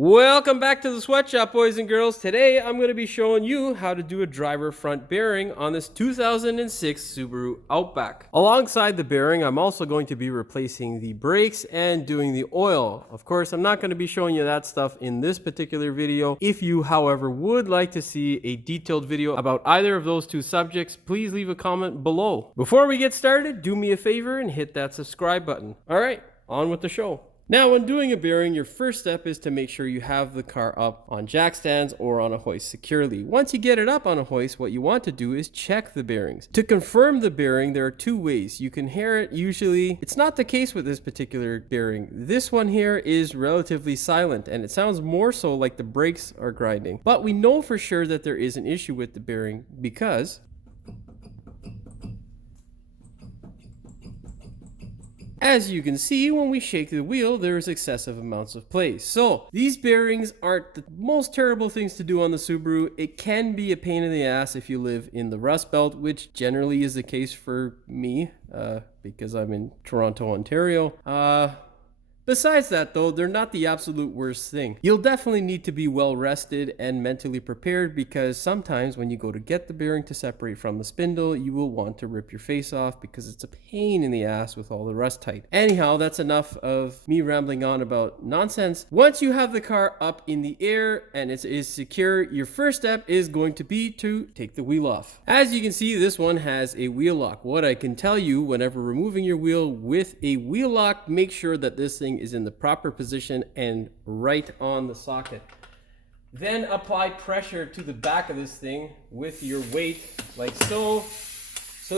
Welcome back to the sweatshop, boys and girls. Today I'm going to be showing you how to do a driver front bearing on this 2006 Subaru Outback. Alongside the bearing, I'm also going to be replacing the brakes and doing the oil. Of course, I'm not going to be showing you that stuff in this particular video. If you, however, would like to see a detailed video about either of those two subjects, please leave a comment below. Before we get started, do me a favor and hit that subscribe button. All right, on with the show. Now, when doing a bearing, your first step is to make sure you have the car up on jack stands or on a hoist securely. Once you get it up on a hoist, what you want to do is check the bearings. To confirm the bearing, there are two ways. You can hear it usually. It's not the case with this particular bearing. This one here is relatively silent and it sounds more so like the brakes are grinding. But we know for sure that there is an issue with the bearing because as you can see, when we shake the wheel, there's excessive amounts of play. So these bearings aren't the most terrible things to do on the Subaru. It can be a pain in the ass if you live in the Rust Belt, which generally is the case for me because I'm in Toronto, Ontario. Besides that though, they're not the absolute worst thing. You'll definitely need to be well rested and mentally prepared because sometimes when you go to get the bearing to separate from the spindle, you will want to rip your face off because it's a pain in the ass with all the rust tight. Anyhow, that's enough of me rambling on about nonsense. Once you have the car up in the air and it is secure, your first step is going to be to take the wheel off. As you can see, this one has a wheel lock. What I can tell you, whenever removing your wheel with a wheel lock, make sure that this thing is in the proper position and right on the socket. Then apply pressure to the back of this thing with your weight like so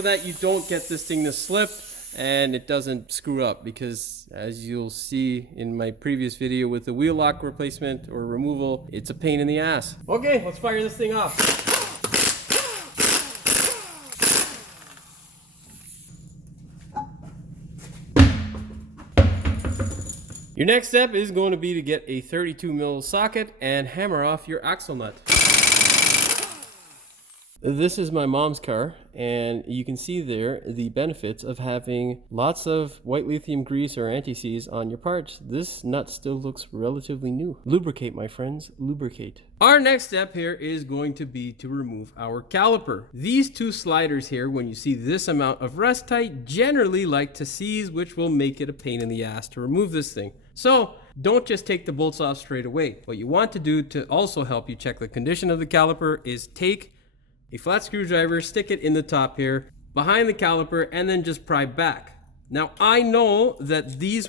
that you don't get this thing to slip and it doesn't screw up, because as you'll see in my previous video with the wheel lock replacement or removal, it's a pain in the ass. Okay, let's fire this thing off. Your next step is going to be to get a 32mm socket and hammer off your axle nut. This is my mom's car, and you can see there the benefits of having lots of white lithium grease or anti-seize on your parts. This nut still looks relatively new. Lubricate, my friends, lubricate. Our next step here is going to be to remove our caliper. These two sliders here, when you see this amount of rust tight, generally like to seize, which will make it a pain in the ass to remove this thing. So don't just take the bolts off straight away. What you want to do to also help you check the condition of the caliper is take a flat screwdriver, stick it in the top here, behind the caliper, and then just pry back. Now, I know that these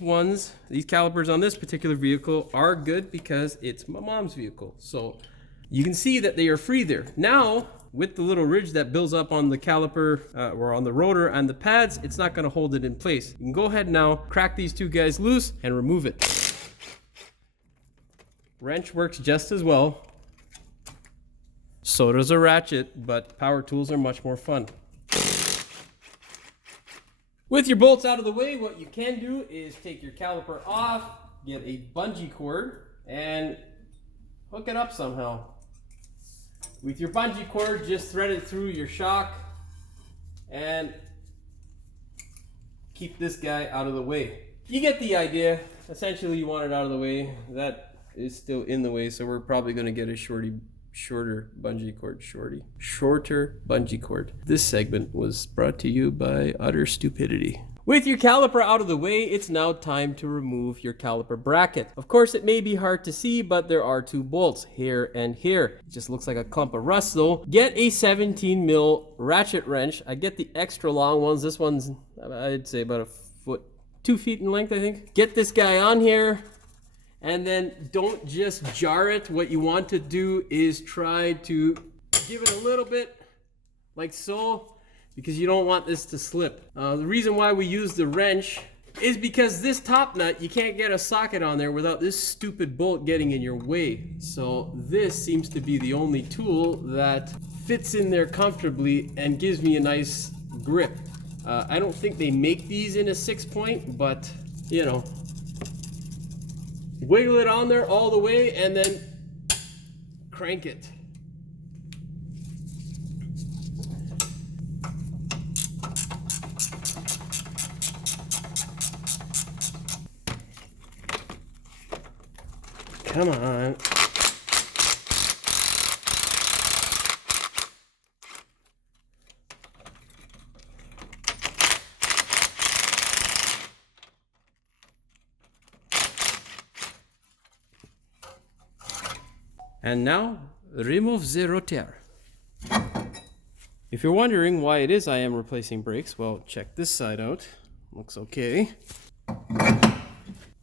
calipers on this particular vehicle are good because it's my mom's vehicle. So you can see that they are free there. Now, with the little ridge that builds up on the caliper or on the rotor and the pads, it's not gonna hold it in place. You can go ahead now, crack these two guys loose and remove it. Wrench works just as well. So does a ratchet, but power tools are much more fun. With your bolts out of the way, what you can do is take your caliper off, get a bungee cord, and hook it up somehow. With your bungee cord, just thread it through your shock and keep this guy out of the way. You get the idea. Essentially, you want it out of the way. That is still in the way, so we're probably going to get a shorter bungee cord. This segment was brought to you by utter stupidity. With your caliper out of the way, it's now time to remove your caliper bracket. Of course, it may be hard to see, but there are two bolts here and here. It just looks like a clump of rust though. Get a 17mm ratchet wrench. I get the extra long ones. This one's, I'd say about 2 feet in length, I think. Get this guy on here. And then don't just jar it. What you want to do is try to give it a little bit like so, because you don't want this to slip. The reason why we use the wrench is because this top nut, you can't get a socket on there without this stupid bolt getting in your way. So this seems to be the only tool that fits in there comfortably and gives me a nice grip. I don't think they make these in a 6-point, but you know, wiggle it on there all the way and then crank it. Come on. And now, remove the rotor. If you're wondering why it is I am replacing brakes, well, check this side out. Looks okay.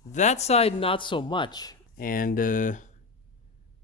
That side, not so much. And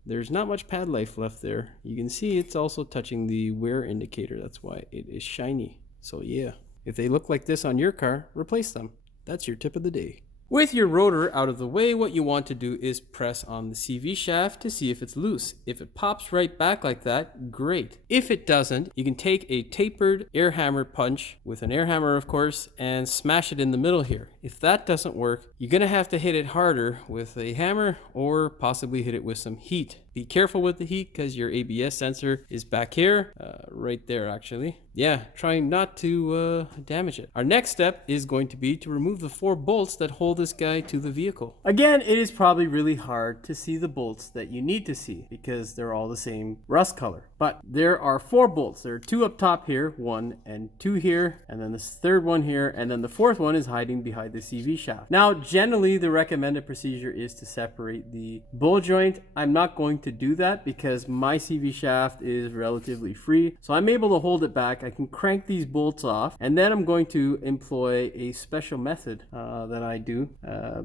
there's not much pad life left there. You can see it's also touching the wear indicator. That's why it is shiny. So yeah, if they look like this on your car, replace them. That's your tip of the day. With your rotor out of the way, what you want to do is press on the CV shaft to see if it's loose. If it pops right back like that, great. If it doesn't, you can take a tapered air hammer punch, with an air hammer of course, and smash it in the middle here. If that doesn't work, you're gonna have to hit it harder with a hammer or possibly hit it with some heat. Be careful with the heat because your ABS sensor is back here, right there actually. Yeah, trying not to damage it. Our next step is going to be to remove the 4 bolts that hold this guy to the vehicle. Again, it is probably really hard to see the bolts that you need to see because they're all the same rust color. But there are 4 bolts. There are 2 up top here, 1 and 2 here, and then this 3rd one here, and then the 4th one is hiding behind the CV shaft. Now, generally the recommended procedure is to separate the bowl joint. I'm not going to do that because my CV shaft is relatively free, so I'm able to hold it back. I can crank these bolts off, and then I'm going to employ a special method that I do.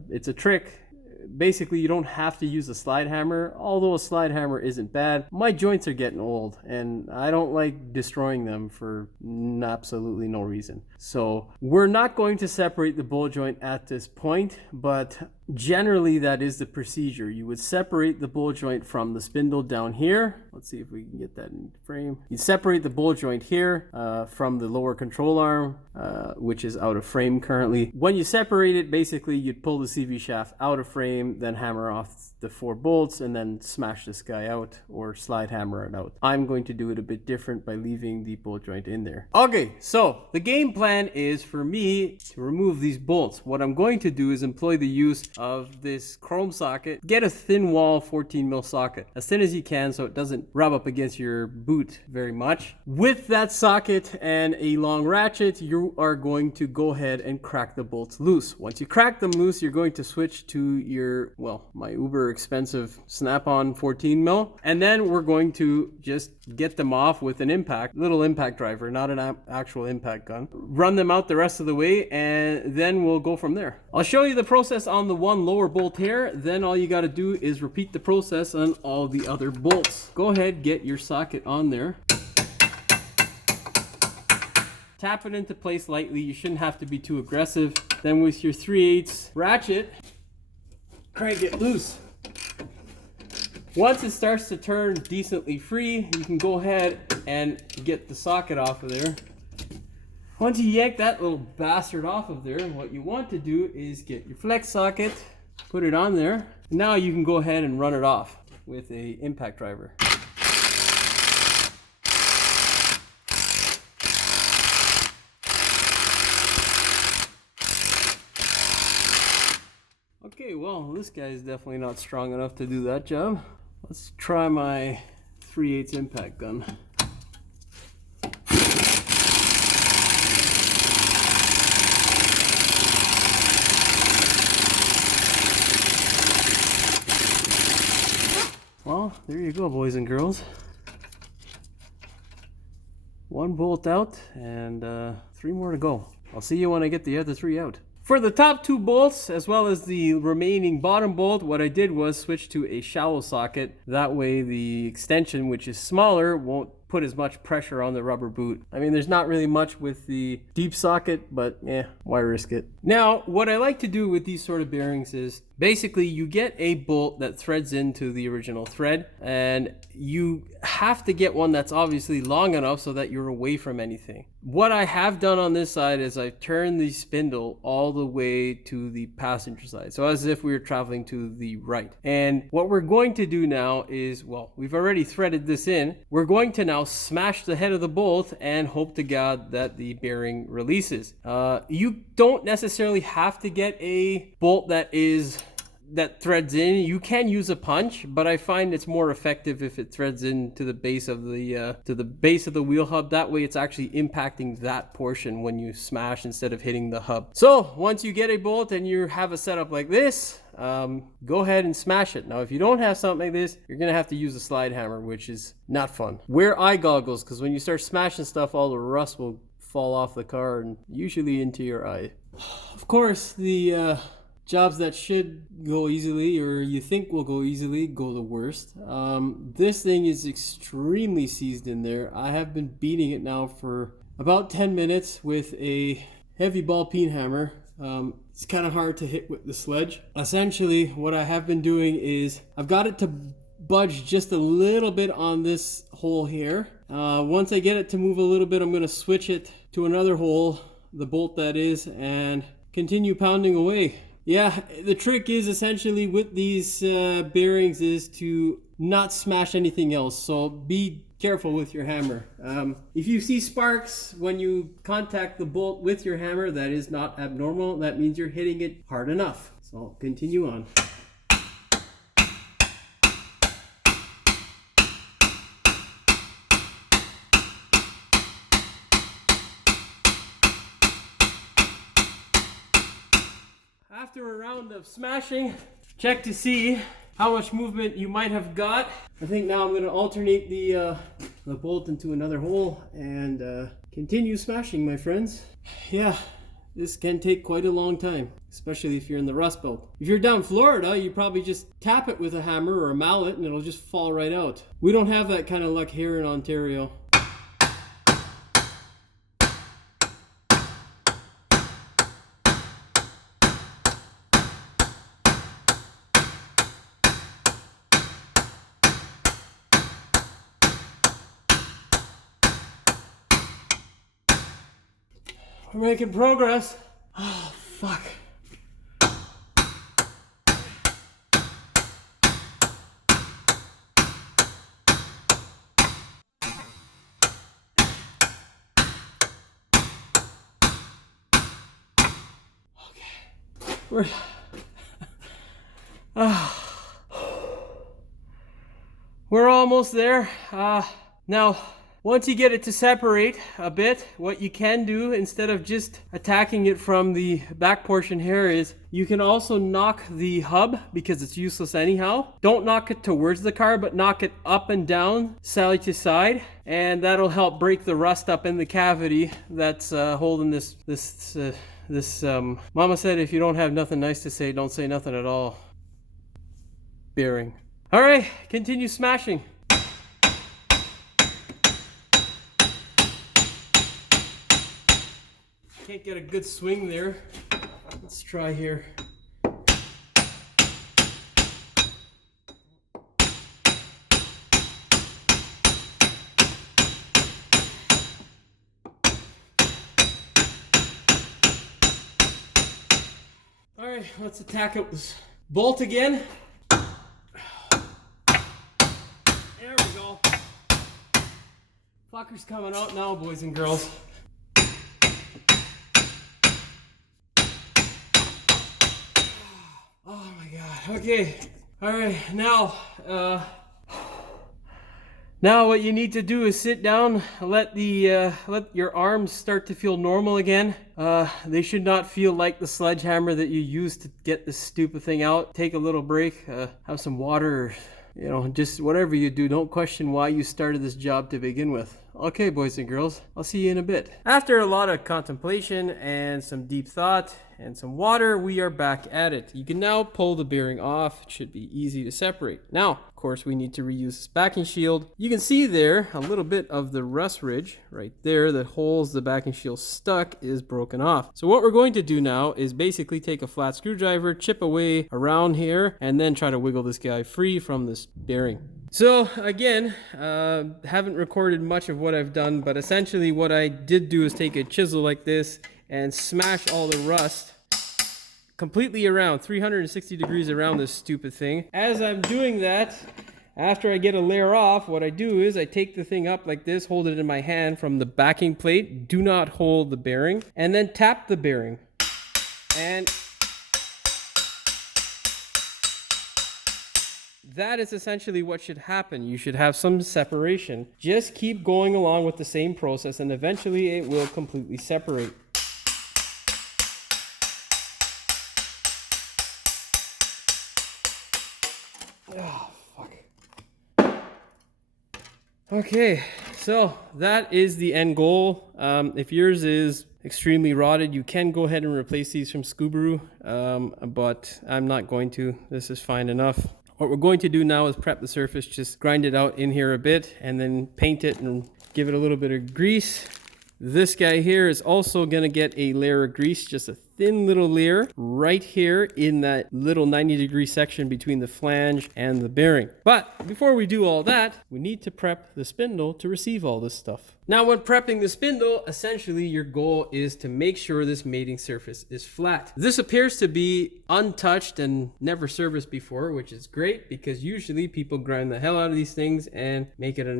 It's a trick. Basically, you don't have to use a slide hammer, although a slide hammer isn't bad. My joints are getting old and I don't like destroying them for absolutely no reason. So we're not going to separate the bowl joint at this point, but generally that is the procedure. You would separate the bowl joint from the spindle down here. Let's see if we can get that in frame. You separate the bowl joint here from the lower control arm, which is out of frame currently. When you separate it, basically you'd pull the CV shaft out of frame, then hammer off the 4 bolts and then smash this guy out or slide hammer it out. I'm going to do it a bit different by leaving the bolt joint in there. Okay, so the game plan is for me to remove these bolts. What I'm going to do is employ the use of this chrome socket. Get a thin wall 14mm socket, as thin as you can so it doesn't rub up against your boot very much. With that socket and a long ratchet, you are going to go ahead and crack the bolts loose. Once you crack them loose, you're going to switch to your, well, my uber expensive snap-on 14mm, and then we're going to just get them off with an little impact driver, not an actual impact gun. Run them out the rest of the way, and then we'll go from there. I'll show you the process on the one lower bolt here, then all you got to do is repeat the process on all the other bolts. Go ahead, get your socket on there. Tap it into place lightly, you shouldn't have to be too aggressive. Then with your 3/8 ratchet, crank it loose. Once it starts to turn decently free, you can go ahead and get the socket off of there. Once you yank that little bastard off of there, what you want to do is get your flex socket, put it on there. Now you can go ahead and run it off with a impact driver. Okay, well, this guy is definitely not strong enough to do that job. Let's try my 3/8 impact gun. Well, there you go, boys and girls. 1 bolt out and 3 more to go. I'll see you when I get the other 3 out. For the top 2 bolts, as well as the remaining bottom bolt, what I did was switch to a shallow socket. That way the extension, which is smaller, won't put as much pressure on the rubber boot. I mean, there's not really much with the deep socket, but why risk it? Now, what I like to do with these sort of bearings is basically you get a bolt that threads into the original thread, and you have to get one that's obviously long enough so that you're away from anything. What I have done on this side is I've turned the spindle all the way to the passenger side, so as if we were traveling to the right. And what we're going to do now is, well, we've already threaded this in. We're going to now smash the head of the bolt and hope to God that the bearing releases. You don't necessarily have to get a bolt that is that threads in. You can use a punch, but I find it's more effective if it threads into the base of the wheel hub. That way it's actually impacting that portion when you smash instead of hitting the hub. So once you get a bolt and you have a setup like this, go ahead and smash it. Now if you don't have something like this, you're gonna have to use a slide hammer, which is not fun. Wear eye goggles, because when you start smashing stuff, all the rust will fall off the car and usually into your eye. Of course, the jobs that should go easily, or you think will go easily, go the worst. This thing is extremely seized in there. I have been beating it now for about 10 minutes with a heavy ball peen hammer. It's kind of hard to hit with the sledge. Essentially, what I have been doing is I've got it to budge just a little bit on this hole here. Once I get it to move a little bit, I'm going to switch it to another hole, the bolt that is, and continue pounding away. Yeah, the trick is essentially with these bearings is to not smash anything else. So be careful with your hammer. If you see sparks when you contact the bolt with your hammer, that is not abnormal. That means you're hitting it hard enough. So continue on. After a round of smashing, check to see how much movement you might have got. I think now I'm going to alternate the bolt into another hole and continue smashing, my friends. Yeah, this can take quite a long time, especially if you're in the Rust Belt. If you're down Florida, you probably just tap it with a hammer or a mallet and it'll just fall right out. We don't have that kind of luck here in Ontario. We're making progress. Oh, fuck. Okay. We're almost there. Now, once you get it to separate a bit, what you can do instead of just attacking it from the back portion here is you can also knock the hub, because it's useless anyhow. Don't knock it towards the car, but knock it up and down, side to side, and that'll help break the rust up in the cavity that's holding this. Mama said if you don't have nothing nice to say, don't say nothing at all. Bearing. All right, continue smashing. Can't get a good swing there. Let's try here. All right, let's attack it with bolt again. There we go. Fucker's coming out now, boys and girls. Oh my God. Okay. All right. Now what you need to do is sit down, let your arms start to feel normal again. They should not feel like the sledgehammer that you used to get this stupid thing out. Take a little break, have some water, just whatever you do. Don't question why you started this job to begin with. Okay, boys and girls, I'll see you in a bit. After a lot of contemplation and some deep thought and some water, we are back at it. You can now pull the bearing off. It should be easy to separate. Now, of course, we need to reuse this backing shield. You can see there a little bit of the rust ridge right there that holds the backing shield stuck is broken off. So what we're going to do now is basically take a flat screwdriver, chip away around here, and then try to wiggle this guy free from this bearing. So again, haven't recorded much of what I've done, but essentially what I did do is take a chisel like this and smash all the rust completely around, 360 degrees around this stupid thing. As I'm doing that, after I get a layer off, what I do is I take the thing up like this, hold it in my hand from the backing plate, do not hold the bearing, and then tap the bearing. And that is essentially what should happen. You should have some separation. Just keep going along with the same process and eventually it will completely separate. Oh, fuck. Okay, so that is the end goal. If yours is extremely rotted, you can go ahead and replace these from Subaru, but I'm not going to. This is fine enough. What we're going to do now is prep the surface, just grind it out in here a bit and then paint it and give it a little bit of grease. This guy here is also going to get a layer of grease, just a thin little layer right here in that little 90-degree section between the flange and the bearing. But before we do all that, we need to prep the spindle to receive all this stuff. Now, when prepping the spindle, essentially your goal is to make sure this mating surface is flat. This appears to be untouched and never serviced before, which is great because usually people grind the hell out of these things and make it an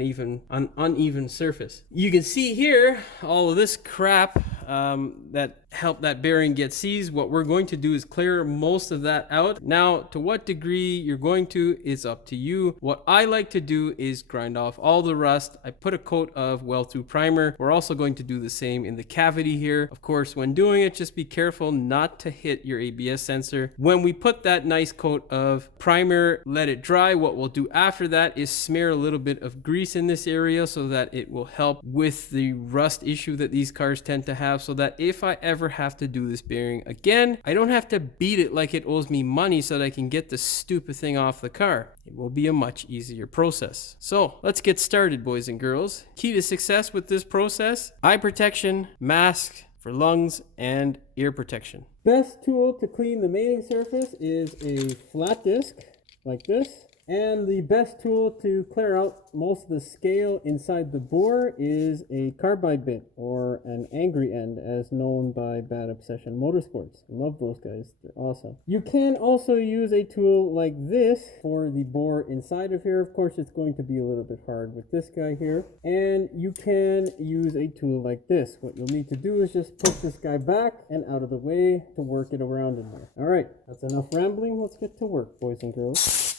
uneven surface. You can see here all of this crap that helped that bearing get seized. What we're going to do is clear most of that out. Now, to what degree you're going to is up to you. What I like to do is grind off all the rust. I put a coat of well-through primer. We're also going to do the same in the cavity here. Of course, when doing it, just be careful not to hit your ABS sensor. When we put that nice coat of primer, let it dry. What we'll do after that is smear a little bit of grease in this area so that it will help with the rust issue that these cars tend to have, so that if I ever have to do this bearing again, I don't have to beat it like it owes me money so that I can get the stupid thing off the car. It will be a much easier process. So let's get started, boys and girls. Key to success with this process: eye protection, mask for lungs, and ear protection. Best tool to clean the mating surface is a flat disc like this. And the best tool to clear out most of the scale inside the bore is a carbide bit, or an angry end as known by Bad Obsession Motorsports. Love those guys, they're awesome. You can also use a tool like this for the bore inside of here. Of course, it's going to be a little bit hard with this guy here. And you can use a tool like this. What you'll need to do is just push this guy back and out of the way to work it around in there. All right, that's enough rambling. Let's get to work, boys and girls.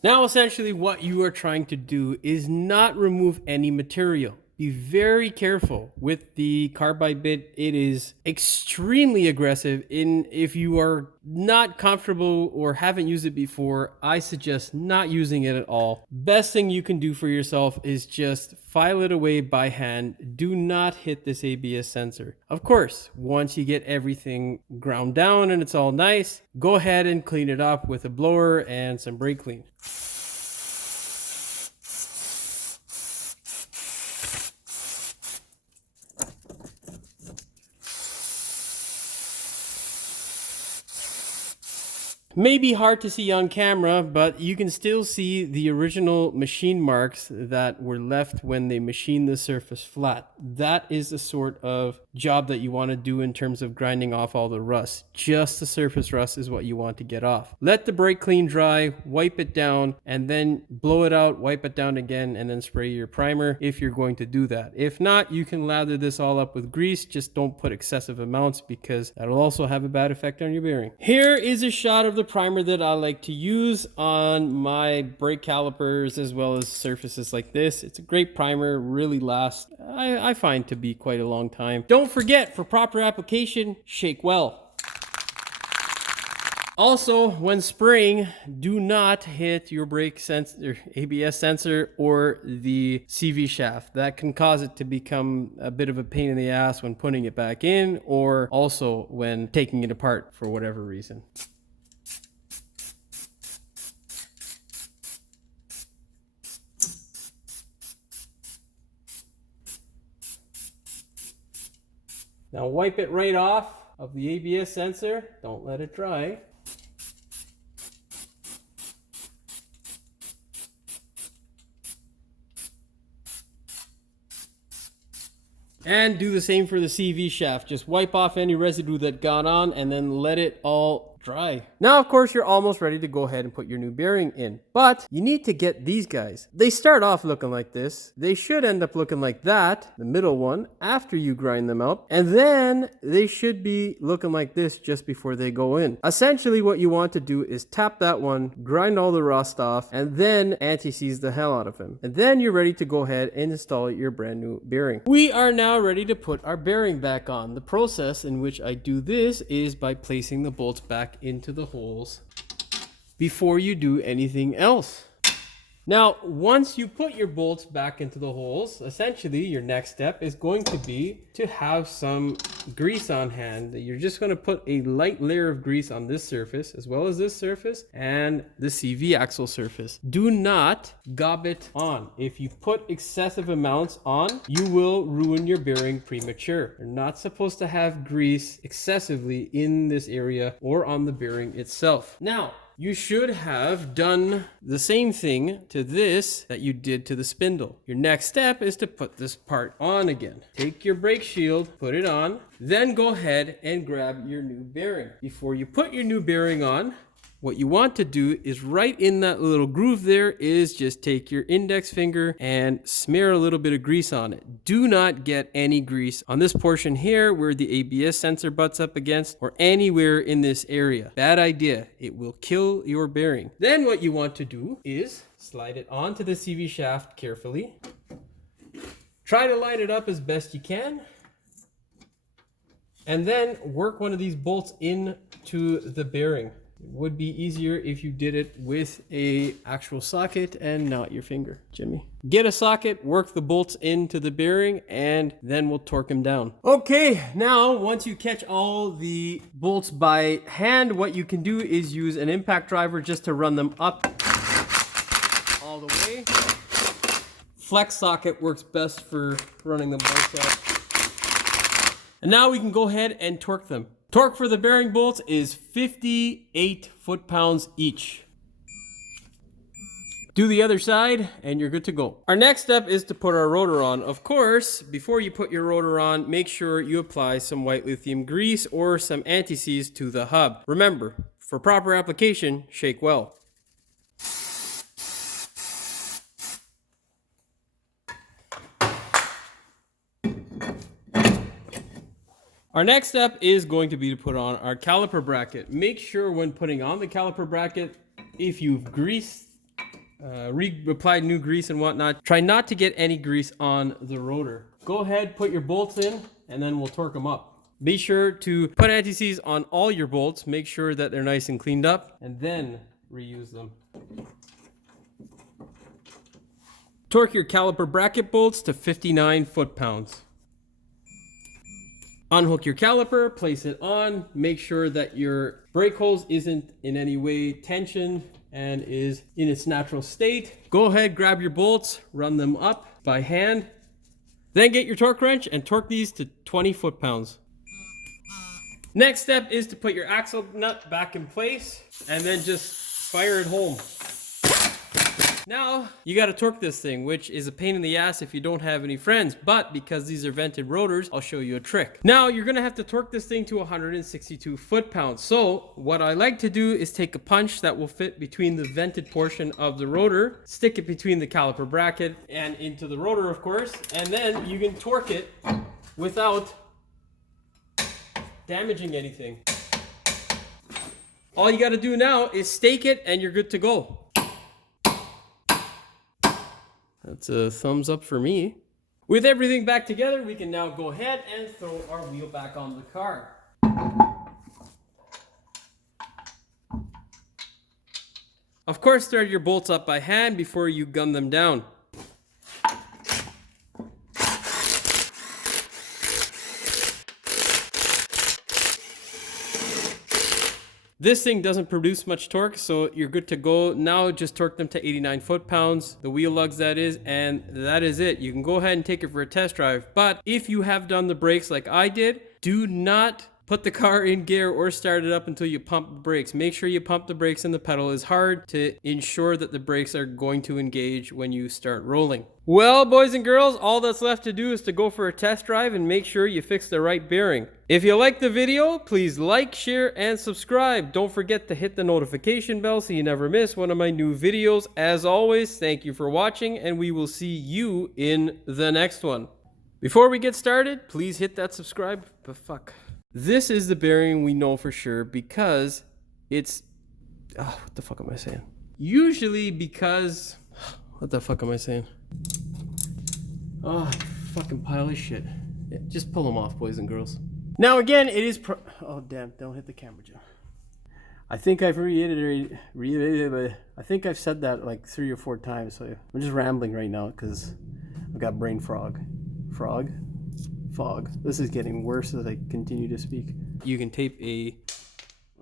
Now, essentially what you are trying to do is not remove any material. Be very careful with the carbide bit. It is extremely aggressive. If you are not comfortable or haven't used it before, I suggest not using it at all. Best thing you can do for yourself is just file it away by hand. Do not hit this ABS sensor. Of course, once you get everything ground down and it's all nice, go ahead and clean it up with a blower and some brake clean. May be hard to see on camera, but you can still see the original machine marks that were left when they machined the surface flat. That is the sort of job that you want to do in terms of grinding off all the rust. Just the surface rust is what you want to get off. Let the brake clean dry, wipe it down, and then blow it out, wipe it down again, and then spray your primer if you're going to do that. If not, you can lather this all up with grease. Just don't put excessive amounts because that'll also have a bad effect on your bearing. Here is a shot of the primer that I like to use on my brake calipers as well as surfaces like this. It's a great primer, really lasts, I find, to be quite a long time. Don't forget, for proper application, shake well. Also, when spraying, do not hit your brake sensor, ABS sensor, or the CV shaft. That can cause it to become a bit of a pain in the ass when putting it back in, or also when taking it apart for whatever reason. Now wipe it right off of the ABS sensor. Don't let it dry. And do the same for the CV shaft. Just wipe off any residue that got on and then let it all dry. Now, of course, you're almost ready to go ahead and put your new bearing in. But you need to get these guys. They start off looking like this. They should end up looking like that, the middle one, after you grind them out. And then they should be looking like this just before they go in. Essentially, what you want to do is tap that one, grind all the rust off, and then anti-seize the hell out of him. And then you're ready to go ahead and install your brand new bearing. We are now ready to put our bearing back on. The process in which I do this is by placing the bolts back into the holes before you do anything else. Now, once you put your bolts back into the holes, essentially your next step is going to be to have some grease on hand. You're just going to put a light layer of grease on this surface, as well as this surface and the CV axle surface. Do not gob it on. If you put excessive amounts on, you will ruin your bearing premature. You're not supposed to have grease excessively in this area or on the bearing itself. Now, you should have done the same thing to this that you did to the spindle. Your next step is to put this part on again. Take your brake shield, put it on, then go ahead and grab your new bearing. Before you put your new bearing on, what you want to do is right in that little groove there is just take your index finger and smear a little bit of grease on it. Do not get any grease on this portion here where the ABS sensor butts up against or anywhere in this area. Bad idea. It will kill your bearing. Then what you want to do is slide it onto the CV shaft carefully. Try to line it up as best you can. And then work one of these bolts into the bearing. It would be easier if you did it with a actual socket and not your finger, Jimmy. Get a socket, work the bolts into the bearing, and then we'll torque them down. Okay, now once you catch all the bolts by hand, what you can do is use an impact driver just to run them up all the way. Flex socket works best for running the bolts up. And now we can go ahead and torque them. Torque for the bearing bolts is 58 foot-pounds each. Do the other side and you're good to go. Our next step is to put our rotor on. Of course, before you put your rotor on, make sure you apply some white lithium grease or some anti-seize to the hub. Remember, for proper application, shake well. Our next step is going to be to put on our caliper bracket. Make sure when putting on the caliper bracket, if you've greased, applied new grease and whatnot, try not to get any grease on the rotor. Go ahead, put your bolts in, and then we'll torque them up. Be sure to put anti-seize on all your bolts. Make sure that they're nice and cleaned up, and then reuse them. Torque your caliper bracket bolts to 59 foot-pounds. Unhook your caliper, place it on, make sure that your brake hose isn't in any way tensioned and is in its natural state. Go ahead, grab your bolts, run them up by hand. Then get your torque wrench and torque these to 20 foot-pounds. Next step is to put your axle nut back in place and then just fire it home. Now, you gotta torque this thing, which is a pain in the ass if you don't have any friends, but because these are vented rotors, I'll show you a trick. Now, you're gonna have to torque this thing to 162 foot-pounds. So, what I like to do is take a punch that will fit between the vented portion of the rotor, stick it between the caliper bracket and into the rotor, of course, and then you can torque it without damaging anything. All you gotta do now is stake it and you're good to go. That's a thumbs up for me. With everything back together, we can now go ahead and throw our wheel back on the car. Of course, thread your bolts up by hand before you gun them down. This thing doesn't produce much torque, so you're good to go. Now just torque them to 89 foot-pounds, the wheel lugs that is, and that is it. You can go ahead and take it for a test drive. But if you have done the brakes like I did, do not put the car in gear or start it up until you pump the brakes. Make sure you pump the brakes and the pedal is hard to ensure that the brakes are going to engage when you start rolling. Well, boys and girls, all that's left to do is to go for a test drive and make sure you fix the right bearing. If you like the video, please like, share, and subscribe. Don't forget to hit the notification bell so you never miss one of my new videos. As always, thank you for watching, and we will see you in the next one. Before we get started, please hit that subscribe. But fuck. This is the bearing we know for sure because it's... Oh, what the fuck am I saying? Usually because... What the fuck am I saying? Oh, fucking pile of shit. Yeah, just pull them off, boys and girls. Now again, it is oh damn, don't hit the camera, Joe. I think I've reiterated, I think I've said that like 3 or 4 times, so I'm just rambling right now because I've got brain fog. Fog? This is getting worse as I continue to speak. You can tape a...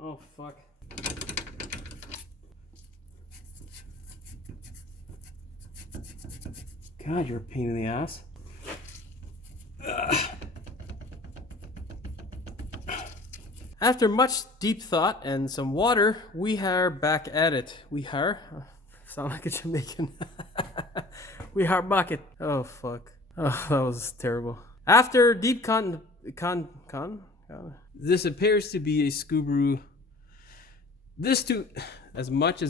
Oh, fuck. God, you're a pain in the ass. Ugh. After much deep thought and some water, we are back at it. We are? Sound like a Jamaican. We are back at... Oh, fuck. Oh, that was terrible. After deep this appears to be a Subaru. This too, as much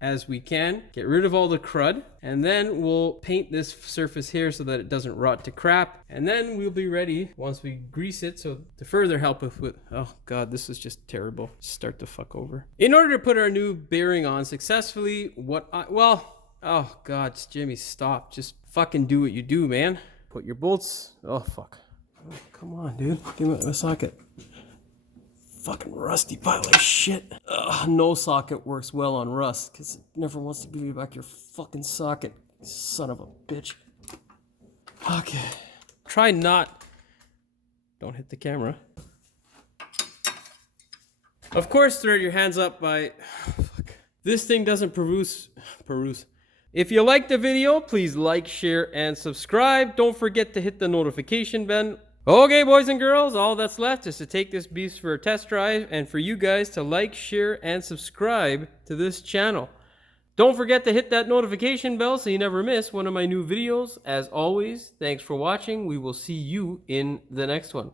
as we can, get rid of all the crud, and then we'll paint this surface here so that it doesn't rot to crap, and then we'll be ready once we grease it so to further help us with... Oh god, this is just terrible. Start to fuck over. In order to put our new bearing on successfully, oh god, Jimmy, stop. Just fucking do what you do, man. Put your bolts... Oh, fuck. Oh, come on, dude. Give me a socket. Fucking rusty pile of shit. Ugh, no socket works well on rust, because it never wants to give you back your fucking socket. Son of a bitch. Okay. Try not... Don't hit the camera. Of course, throw your hands up by... Fuck. This thing doesn't peruse. If you liked the video, please like, share, and subscribe. Don't forget to hit the notification bell. Okay, boys and girls, all that's left is to take this beast for a test drive and for you guys to like, share, and subscribe to this channel. Don't forget to hit that notification bell so you never miss one of my new videos. As always, thanks for watching. We will see you in the next one.